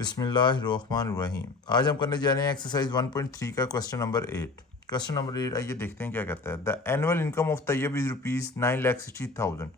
बिस्मिल्लाहिर्रहमानिर्रहीम। आज हम करने जा रहे हैं एक्सरसाइज 1.3 का क्वेश्चन नंबर 8। क्वेश्चन नंबर 8 आइए देखते हैं क्या कहता है। The annual income of Tayyab is rupees 9,60,000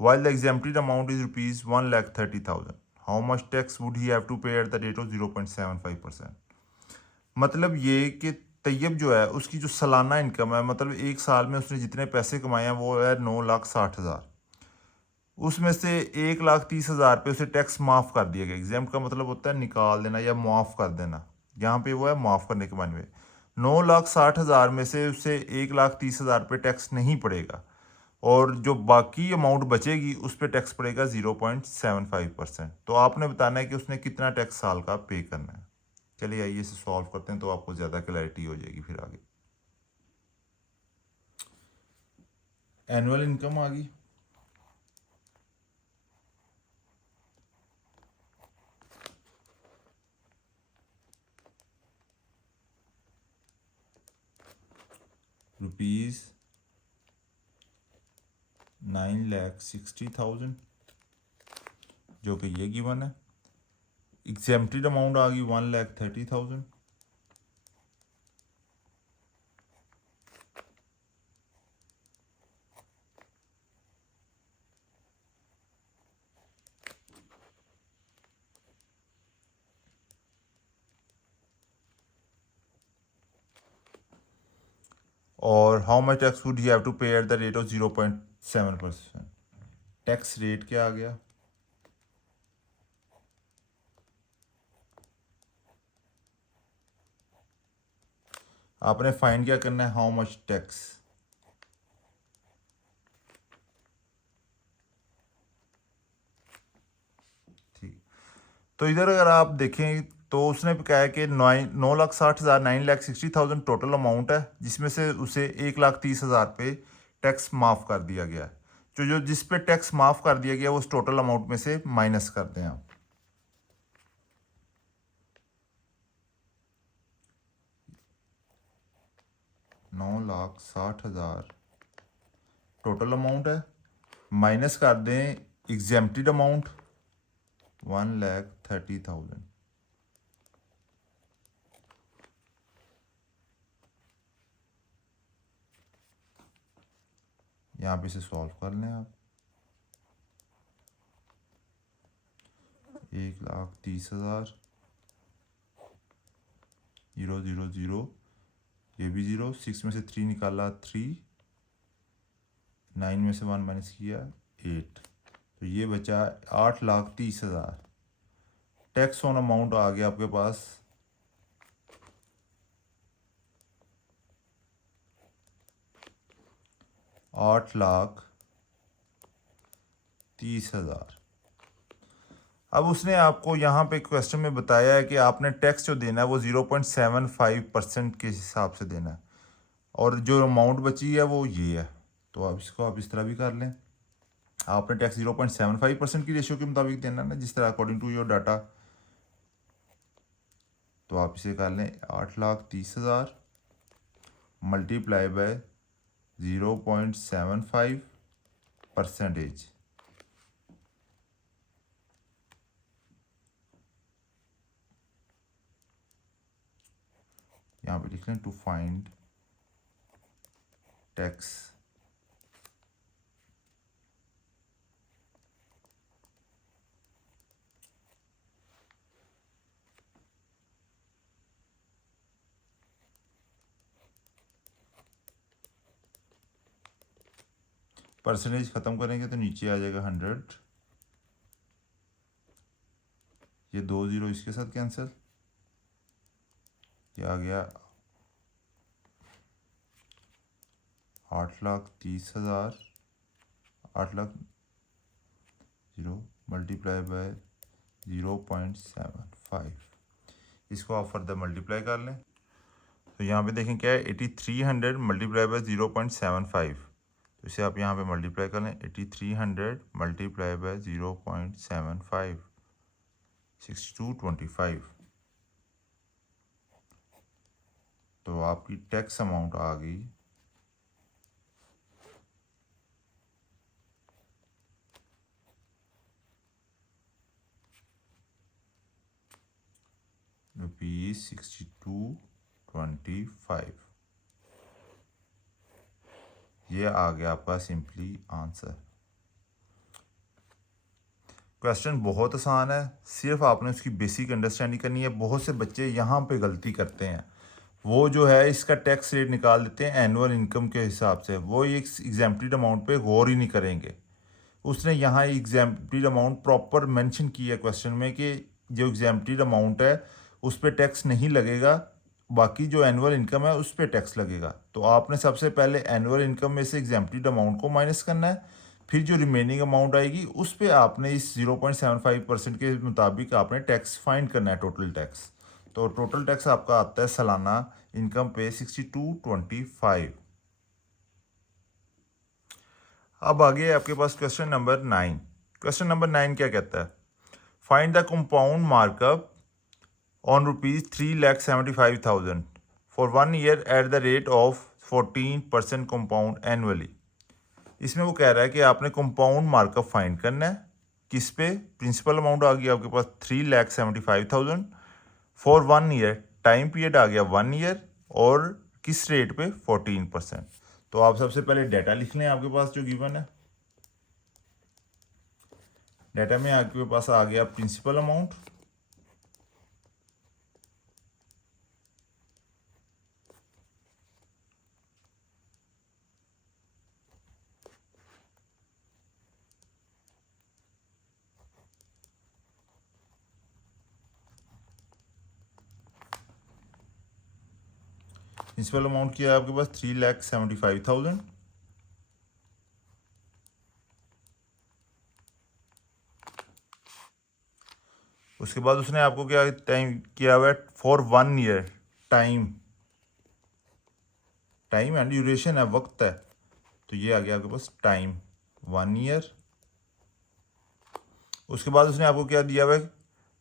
while the exempted amount is rupees 1,30,000. How much tax would he have to pay at the rate of 0.75%? मतलब ये कि तैयब जो है उसकी जो सालाना इनकम है, मतलब एक साल में उसने जितने पैसे कमाए हैं वो है 9,60,000। उसमें से 1,30,000 पे उसे टैक्स माफ़ कर दिया गया। एग्जाम का मतलब होता है निकाल देना या माफ़ कर देना। यहाँ पे वो है माफ़ करने के मायने में। 9,60,000 में से उसे 1,30,000 पे टैक्स नहीं पड़ेगा और जो बाकी अमाउंट बचेगी उस पर टैक्स पड़ेगा 0.75%। तो आपने बताना है कि उसने कितना टैक्स साल का पे करना है। चलिए आइए इसे सॉल्व करते हैं तो आपको ज़्यादा क्लैरिटी हो जाएगी फिर आगे। एनुअल इनकम आ गई, रुपीज़ 9,60,000 जो कि ये गिवन है। एग्जेम्प्टेड अमाउंट आ गई 1,30,000। और how much tax would he have to pay at the rate of 0.7%। Tax rate क्या आ गया, आपने फाइंड क्या करना है, हाउ मच टैक्स। ठीक, तो इधर अगर आप देखें तो उसने कहा है कि 9,60,000 9,60,000 टोटल अमाउंट है, जिसमें से उसे 1,30,000 पे टैक्स माफ़ कर दिया गया है। तो जो जिस पे टैक्स माफ़ कर दिया गया वो उस टोटल अमाउंट में से माइनस कर दें आप। 9,60,000 टोटल अमाउंट है, माइनस कर दें एग्जेम्प्टेड अमाउंट 1,30,000। यहाँ पे इसे सॉल्व कर लें आप। 1,30,000 0 0 0, ये भी 0, 6 में से 3 निकाला 3, 9 में से 1 माइनस किया 8, तो ये बचा 8,30,000। टैक्स ऑन अमाउंट आ गया आपके पास 8,30,000। अब उसने आपको यहाँ पे क्वेश्चन में बताया है कि आपने टैक्स जो देना है वो 0.75% के हिसाब से देना है और जो अमाउंट बची है वो ये है। तो आप इसको आप इस तरह भी कर लें, आपने टैक्स 0.75% की रेशियो के मुताबिक देना है ना, जिस तरह अकॉर्डिंग टू योर डाटा। तो आप इसे कर लें 8,30,000 मल्टीप्लाई बाय 0.75%। यहाँ पे लिख लें टू फाइंड टैक्स। परसेंटेज ख़त्म करेंगे तो नीचे आ जाएगा 100, ये 2 0 इसके साथ कैंसिल, ये आ गया 8,30,000, 8,0 मल्टीप्लाई बाय 0.75। इसको आप फर्दर मल्टीप्लाई कर लें तो यहाँ पे देखें क्या है, 8,300 मल्टीप्लाई बाय 0.75। तो इसे आप यहाँ पे मल्टीप्लाई कर लें, 8,300 मल्टीप्लाई बाय 0.75, 6225। तो आपकी टैक्स अमाउंट आ गई ₹62.25। ये आ गया आपका सिंपली आंसर। क्वेश्चन बहुत आसान है, सिर्फ आपने उसकी बेसिक अंडरस्टैंडिंग करनी है। बहुत से बच्चे यहाँ पे गलती करते हैं, वो जो है इसका टैक्स रेट निकाल देते हैं एनुअल इनकम के हिसाब से, वो एक एग्जेम्प्टेड अमाउंट पे गौर ही नहीं करेंगे। उसने यहाँ एग्जेम्प्टेड अमाउंट प्रॉपर मेंशन किया है क्वेश्चन में कि जो एग्जेम्प्टेड अमाउंट है उस पर टैक्स नहीं लगेगा, बाकी जो एनुअल इनकम है उस पर टैक्स लगेगा। तो आपने सबसे पहले एनुअल इनकम में से एग्जेम्प्टेड अमाउंट को माइनस करना है, फिर जो रिमेनिंग अमाउंट आएगी उस पर आपने इस 0.75% के मुताबिक आपने टैक्स फाइंड करना है, टोटल टैक्स। तो टोटल टैक्स आपका आता है सालाना इनकम पे 62.25। अब आगे आपके पास क्वेश्चन नंबर 9। क्वेश्चन नंबर 9 क्या कहता है? Find the compound markup on ₹3,75,000 for 1 year eight the rate of 14% compound annually. इसमें वो कह रहा है कि आपने कंपाउंड मार्कअप फाइंड करना है, किस पे? प्रिंसिपल अमाउंट आ गया आपके पास 3,75,000 फॉर 1 ईयर, टाइम पीरियड आ गया 1 ईयर, और किस रेट पे? 14%। तो आप सबसे पहले डाटा लिख लें आपके पास जो गिवन है। डाटा में आपके पास आ गया प्रिंसिपल अमाउंट, प्रिंसिपल अमाउंट किया है आपके पास 3,75,000। उसके बाद उसने आपको क्या टाइम किया हुआ है? For 1 year, time and duration है, वक्त है, तो ये आ गया आपके पास टाइम 1 ईयर। उसके बाद उसने आपको क्या दिया हुआ है?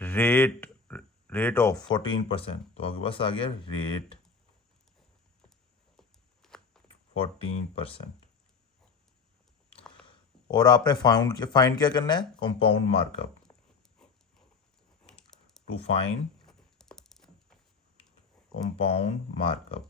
रेट ऑफ 14%, तो आपके पास आ गया रेट 14%। और आपने फाइंड क्या करना है? Compound markup. To find compound markup,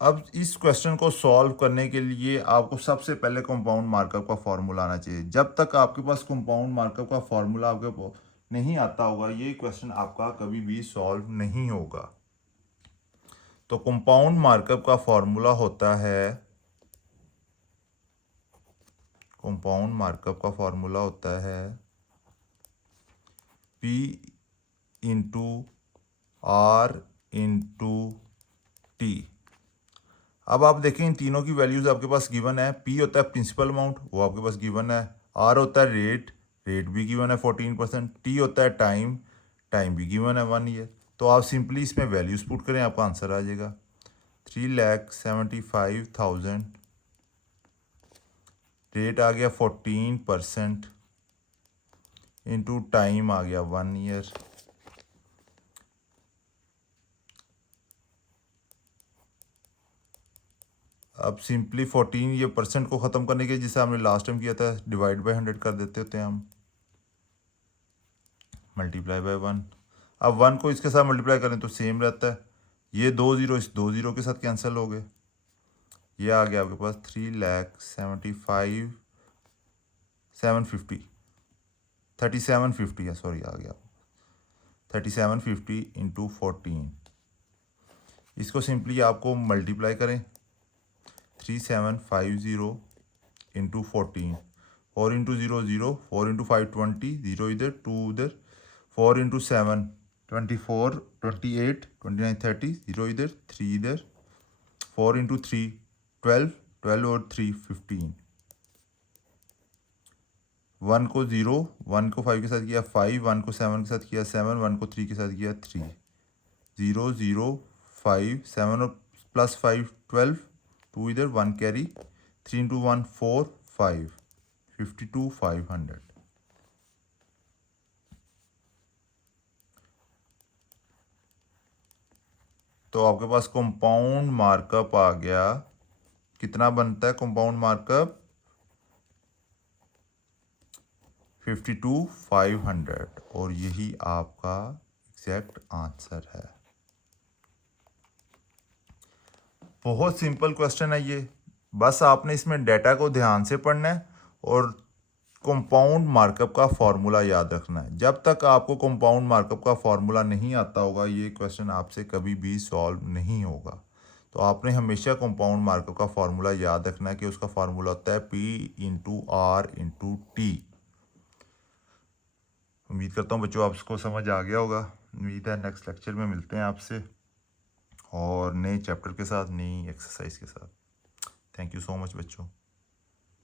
अब इस क्वेश्चन को सॉल्व करने के लिए आपको सबसे पहले कंपाउंड मार्कअप का फॉर्मूला आना चाहिए। जब तक आपके पास कंपाउंड मार्कअप का फॉर्मूला आपके नहीं आता होगा, ये क्वेश्चन आपका कभी भी सॉल्व नहीं होगा। तो कंपाउंड मार्कअप का फॉर्मूला होता है, कंपाउंड मार्कअप का फॉर्मूला होता है P into R into T। अब आप देखें इन तीनों की वैल्यूज आपके पास गिवन है। P होता है प्रिंसिपल अमाउंट, वो आपके पास गिवन है। R होता है रेट भी गिवन है 14%। T होता है टाइम भी गिवन है 1 ईयर। तो आप सिंपली इसमें वैल्यूज पुट करें, आपका आंसर आ जाएगा 3,75,000, रेट आ गया 14%, इंटू टाइम आ गया 1 ईयर। अब सिंपली 14 ये परसेंट को ख़त्म करने के, जिसे हमने लास्ट टाइम किया था, डिवाइड बाय 100 कर देते होते हैं हम, मल्टीप्लाई बाय 1। अब 1 को इसके साथ मल्टीप्लाई करें तो सेम रहता है, ये 2 ज़ीरो इस 2 ज़ीरो के साथ कैंसिल हो गए। ये आ गया आपके पास 3750 है, सॉरी आ गया 3750 इंटू 14। इसको सिंपली आपको मल्टीप्लाई करें, 3750 इंटू 14, 4 इंटू 0 0, 4 इंटू 5 20, 0 इधर 2 उधर, 4 इंटू 7 24, 28, 29 30, 0 इधर 3 इधर, 4 इंटू 3 12, 12 और 3 15, 1 को 0, 1 को 5 के साथ किया 5, 1 को 7 के साथ किया 7, 1 को 3 के साथ किया 3, 0 0 5 7 और प्लस 5 12, 2 इधर 1 कैरी, 3 इंटू 1 4 5, 52,500। तो आपके पास कंपाउंड मार्कअप आ गया, कितना बनता है कंपाउंड मार्कअप 52,500, और यही आपका एग्जैक्ट आंसर है। बहुत सिंपल क्वेश्चन है ये, बस आपने इसमें डेटा को ध्यान से पढ़ना है और कंपाउंड मार्कअप का फॉर्मूला याद रखना है। जब तक आपको कंपाउंड मार्कअप का फॉर्मूला नहीं आता होगा, ये क्वेश्चन आपसे कभी भी सॉल्व नहीं होगा। तो आपने हमेशा कंपाउंड मार्कअप का फॉर्मूला याद रखना है कि उसका फॉर्मूला होता है P/R/T। उम्मीद करता हूँ बच्चों आपको समझ आ गया होगा। उम्मीद है नेक्स्ट लेक्चर में मिलते हैं आपसे और नए चैप्टर के साथ, नई एक्सरसाइज के साथ। थैंक यू सो मच बच्चों।